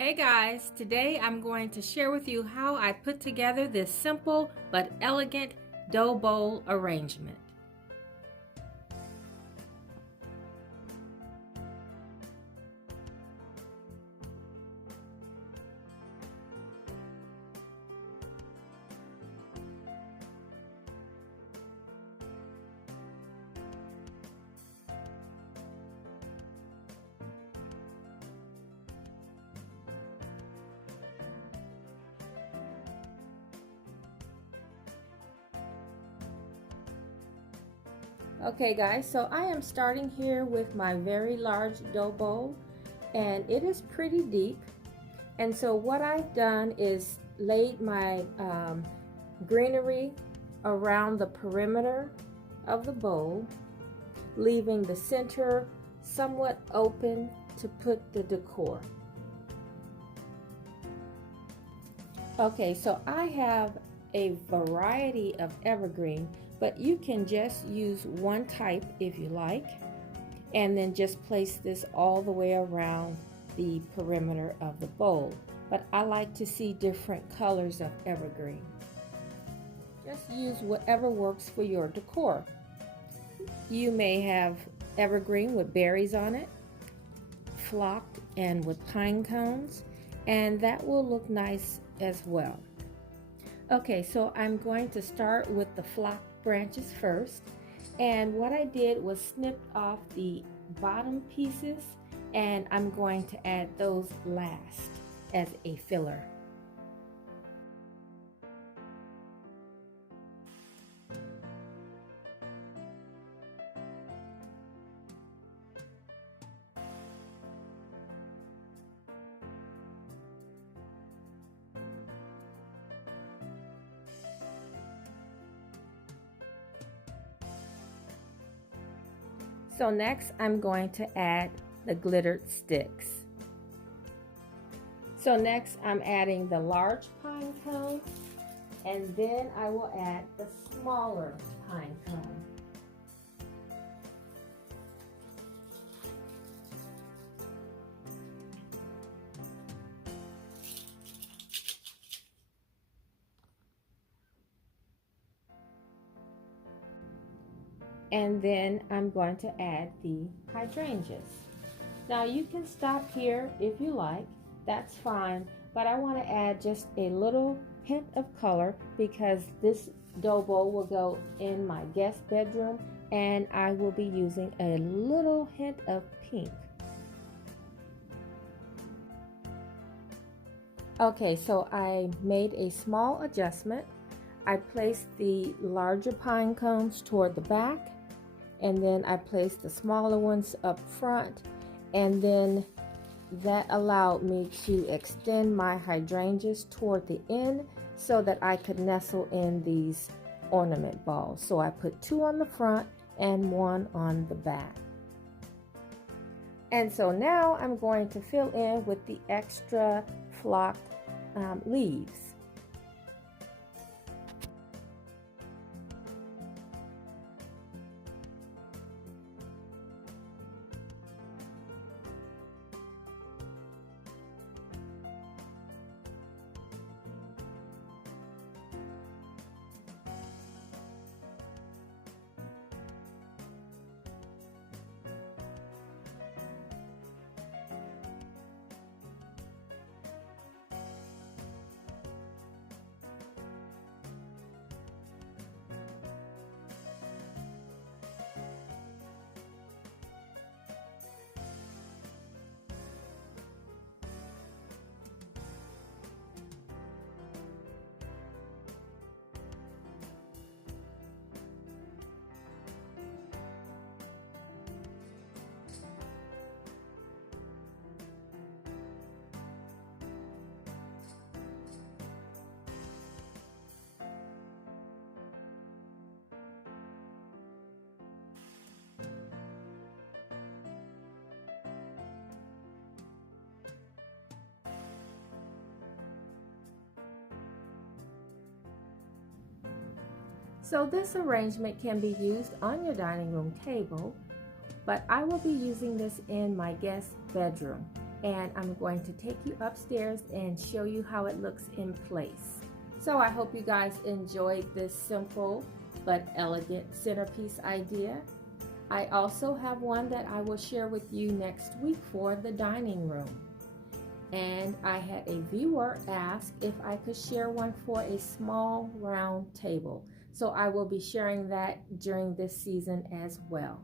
Hey guys, today I'm going to share with you how I put together this simple but elegant dough bowl arrangement. Okay guys, so I am starting here with my very large dough bowl, and it is pretty deep. And so what I've done is laid my greenery around the perimeter of the bowl, leaving the center somewhat open to put the decor. Okay, so I have a variety of evergreen, but you can just use one type if you like, and then just place this all the way around the perimeter of the bowl. But I like to see different colors of evergreen. Just use whatever works for your decor. You may have evergreen with berries on it, flocked and with pine cones, and that will look nice as well. Okay, so I'm going to start with the flocked branches first, and what I did was snipped off the bottom pieces, and I'm going to add those last as a filler. So next I'm going to add the glittered sticks. So next I'm adding the large pine cone, and then I will add the smaller pine cone. And then I'm going to add the hydrangeas. Now you can stop here if you like, that's fine, but I want to add just a little hint of color because this dough bowl will go in my guest bedroom, and I will be using a little hint of pink. Okay, so I made a small adjustment. I placed the larger pine cones toward the back, and then I placed the smaller ones up front, and then that allowed me to extend my hydrangeas toward the end so that I could nestle in these ornament balls. So I put two on the front and one on the back. And so now I'm going to fill in with the extra flocked leaves. So this arrangement can be used on your dining room table, but I will be using this in my guest bedroom. and I'm going to take you upstairs and show you how it looks in place. So I hope you guys enjoyed this simple but elegant centerpiece idea. I also have one that I will share with you next week for the dining room. And I had a viewer ask if I could share one for a small round table. So I will be sharing that during this season as well.